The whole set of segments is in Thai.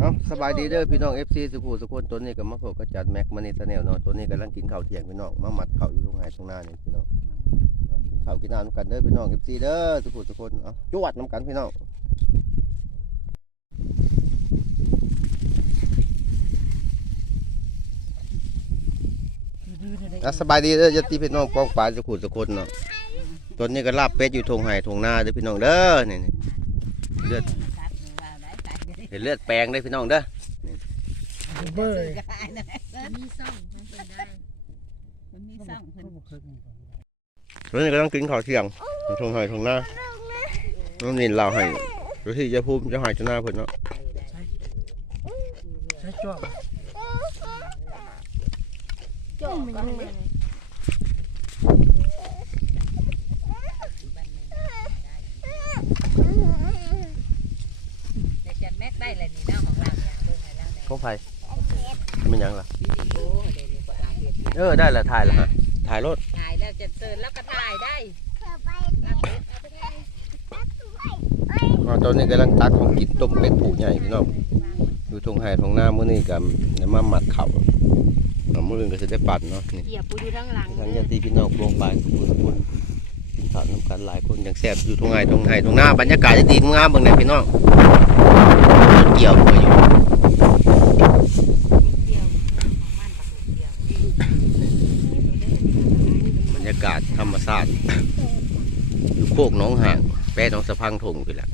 เอ้าสบายดีเด้อพี่น้อง FC สุภูสุคนตัวนี้ก็มาพบกับจัดแม็กมานี่แนลเนาะตัวนี้กำลังกินข้าวเที่ยงพี่น้องมาหมัดข้าวอยู่ตรงไหนตรงหน้านี่พี่น้องกินข้าวกินน้ำกันเด้อพี่น้อง FC เด้อสุภูสุคนเอาจวดน้ำกันพี่น้องอะสบายดีเด้อญาติพี่น้องป้องปราสุขุสุคนเนาะตัวนี้ก็ลาบเป็ดอยู่ทงไห่ทงหน้าเด้อพี่น้องเด้อนี่นี่เลือด เห็นเลือดแปลงเด้อพี่น้องเด้อเบอร์มีซ่องมันเป็นได้มันมีสั่งเพิ่นบ่เคยมีคนแล้วนี่ก็ต้องกินข้าวเที่ยงทงไห้ทงหน้าน้องนินเล่าให้รู้ที่จะพูดจะหายจะหน้าเพิ่นเนาะใช้จอบจ้องมันยังไง เด็กจันแม็กได้เลยนี่เนาะของเราเนี่ยเบิ่งให้เราเนี่ย พวก ไผ่ไม่ยังล่ะวิดีโอเดี๋ยวนี้ก็อาเฮ็ดเออได้ละถ่ายละฮะถ่ายรถถ่ายแล้วจะเซิร์นแล้วก็ถ่ายได้อ๋อตอนนี้กำลังตักของกินต้มเป็ดผูใหญ่พี่น้องอยู่ทงไห้ทงหน้ามื้อนี้กับในมาหมัดเข่าเอามื้ออื่นก็จะได้ปั่นเนาะนี่เหยียบปูอยู่ด้านหลังทั้งญาติพี่น้องวงปานคุณคุณกินข้าวน้ำกันหลายคนอย่างแซ่บอยู่ทงไห้ทงไห้ทงหน้าบรรยากาศดีงามเบิ่งเนี่ยพี่น้องเกี่ยวมาอยู่ เกี่ยวมันปักเกี่ยว บรรยากาศธรรมชาติอยู่โคกหน้องห่าง แป้หน้องสะพังทงอยู่แหละเ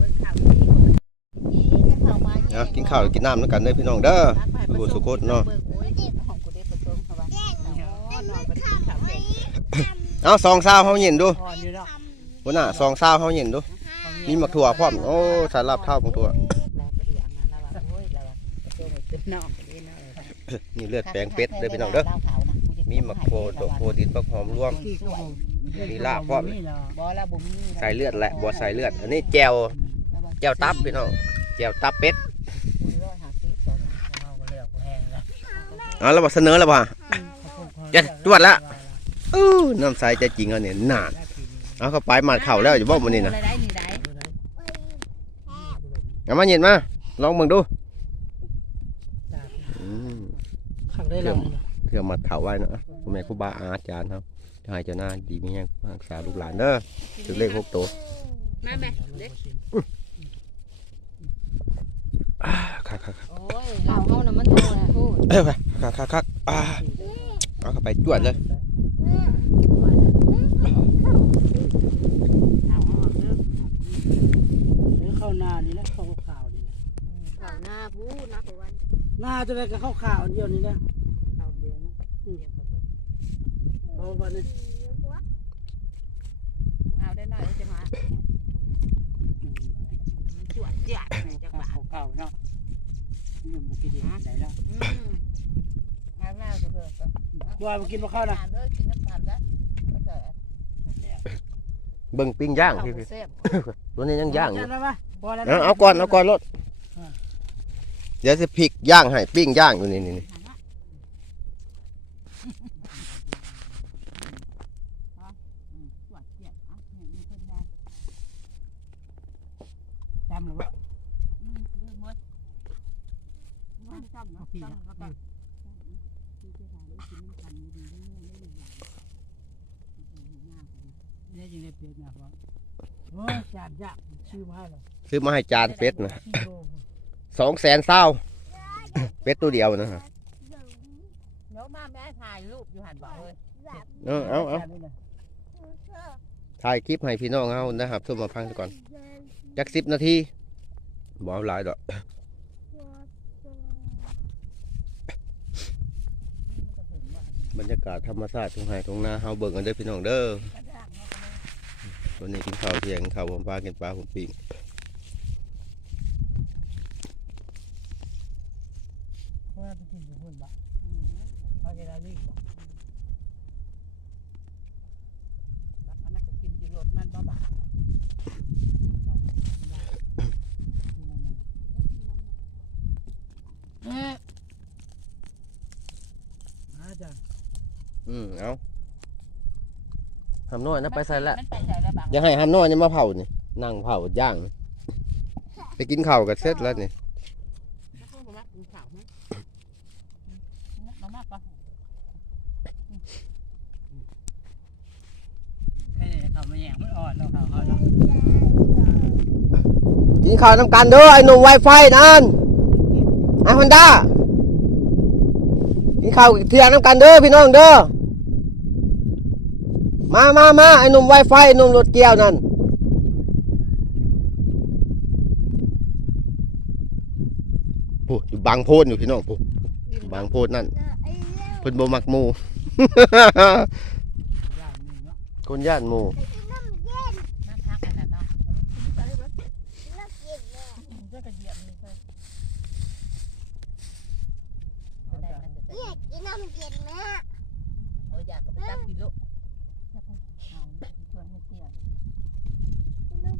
บิ่งข่าวดีบ่นะกินข้าวกินน้ำด้วยกันเด้อพี่น้องเด้อสุขสุขเนาะเบิ่งโอ้ยของกูได้ประสงค์เขาว่าอ๋อนอนบ่ได้กินข้าวแกงเอาซองซาวเฮาเห็นดูพรอยู่เนาะพุ่นน่ะซองซาวเฮาเห็นดูมีหมักถั่วพร้อมโอ้สารลาบเท่าของถั่ว ประสงค์ให้เป็นน้องไปเนาะนี่เลือดแปลงเป็ดเด้อพี่น้องเด้อมีหมักโพดอกโพดินปักหอมรวมที่ก็บ่มีลาบพร้อมนี่เนาะบ่แล้วบ่มีใส่เลือดแหละบ่ใส่เลือด อันนี้แจ่วแจ่วตับพี่น้องแจ่วตับเป็ดเอาก็แล้วก็แห้งแล้วเอาแล้วบ่เสนอแล้วบ่จะจวดละอู้น้ำใสใจจริงอันนี้นานเอาเข้าไปมาเข่าแล้วอย่าบอกมันนี่นะได้นี่ได้เอามาเย็นมาลองเบิ่งดูอืม ขัง ได้แล้วเพื่อมาเข่าไว้นะคุณแม่ครูบาอาจารย์ครับจะให้เจ้าหน้าดีมีแห้งรักษาลูกหลานเด้อถึงเลขหกตัวมาแม่เด็กอ่าคักคักคักโอ้ยเราเราเฮาน่ะมันโตนะพูดเอ้ยไปคักคักคักอ่าเอาเข้าไปจวดเลยหรือเข้าหน้านี่นะเข้าข่าวนี่นะเขาหน้าพูดนะไปวันหน้าจะได้ก็เข้าข่าวเดียวนี่นะเอาเดี๋ยวนะเดี๋ยวก่อนเบิ่ง เพราะว่านี่เอาได้หน่อยจะมาจวดจัดในจังหวะเข้าข่าวเนาะนี่มันบุกินดีไหนเนาะอืมเอาหน้าเถอะเถอะบัวมากินบ่เข้านะทานเด้อกินน้ำตาลแล้วก็แต่เบิ่งปิ้งย่างข้าวพี่บ่พี่แซ่บตัวนี้ยังย่างอยู่ได้ไหมบัวแล้วเอาเอาก่อนเอาก่อนรถเดี๋ยวจะพริกย่างให้ปิ้งย่างอยู่นี่นี่นี่ จวดจัดอะนี่มีเพิ่นได้ จำหรือว่า อืมเรื่องหมด มันจำเนาะจำก็ต้องเนี่ยยังได้เปลี่ยนนะพ่อโอ้ยจานยากชื่อมาให้เลยซื้อมาให้จานเป็ดนะกิโลสองแสนเศร้าเป็ดตัวเดียวนะฮะเดี๋ยวมาแม่ถ่ายรูปอยู่หันบอกเลยเอาเอาเอาจนนี่นะถ่ายคลิปให้พี่น้องเอานะครับทุกมาฟังก่อนจักสิบนาทีบ่เอาหลายดอก บรรยากาศธรรมชาติทุ่งไห่ทุ่งนาเฮาเบิ่งกันได้พี่น้องเด้อวันนี้กินข้าวเที่ยงข้าวผมปลากินปลาผมปิ้งว่าไปกินอยู่หุ่นบ่พาแกได้นี่บ่กอันนั้นก็กินอยู่รถมันบ่บาด เอ๊ะมาจ้ะ อืมเอาหำน้อยนะไปใส่ละมันไปใส่แล้วบางอย่าให้หำน้อยนี่มาเผานี่นั่งเผาย่างนี่ไปกินข้าวกันเสร็จแล้วนี่แล้วพวกมันมากินข้าวมั้ยมามาปะแค่นี้เขามาแย่งมันอ่อนแล้วเขาเขาเนาะกินข้าวน้ำกันเด้อไอ้หนุ่มไวไฟนั่นไอ้ฮอนด้ากินข้าวเที่ยงน้ำกันเด้อพี่น้องเด้อ มามามาไอ้หนุ่มไวไฟไอ้หนุ่มรถเกี่ยวนั่นผู้อยู่บางโพนอยู่พี่น้องผู้บางโพนนั่นเพิ่นบ่มักหมู่ย่านนี่เนาะคนย่านหมู่ น้ำพักกันนะเนาะ มันก็กระเดียบนี่ใช่ ก็ได้มันจะได้โอ้ยอยากกับจับกิโลเอาชวนไม่เที่ยว เอาให้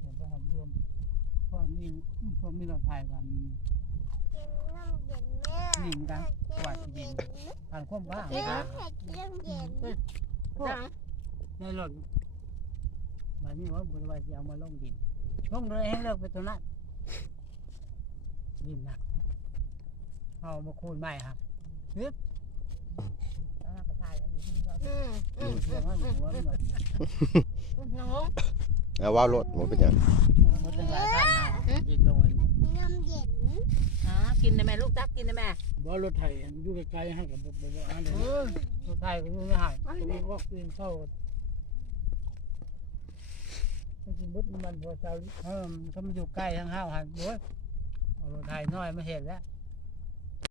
เดี๋ยวไปทำรวมพ วกมีพวกมีเราถ่ายกันนิ่งกันกวาดดินทานข้อมบ้างนะจ้าในรถบัดนี้ว่าบุญว่าจะเอามาลงดินลงเลยให้เลิกไปตัวนั้นดินนะเอามาคูณใหม่ครับเอามาถ่ายกันอยู่ที่นี่ก็อืมอืมเรื่องนั้นหัวมันแบบน้องเอาว่ารถบ่เป็นหยังมันเป็นหลาย พันนะดินลงอันอ๋อกินได้ไหมลูกตักกินได้ไหมบ่รถไถอยู่ไกลๆให้กับบ่บ่บ่อันนี้รถไถก็อยู่ในหายมีวอกกินเข้าก็กินบุดมันพอเช้าเออถ้ามันอยู่ใกล้ทางห้าวหันโอ้ยเอารถไถน้อยมาเห็นแล้ว